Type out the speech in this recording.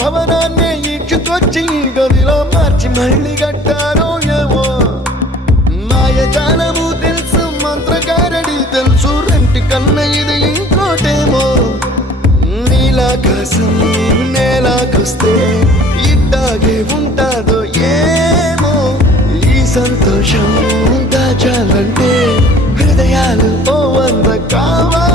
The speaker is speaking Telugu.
భవనాన్ని ఈడ్చుకొచ్చి గదిలో మార్చి మళ్ళీ కట్టారో ఏమో మాయజాలము తెలుసు మంత్రగారడి తెలుసు రెంటి కన్న ఇది ఇంకోటేమో నీలాకాశం నేలాకొస్తే ఇట్టాగే ఉంటాదో ఏమో ఈ సంతోషం దాచాలంటే హృదయాలు ఓ వంద కావాలి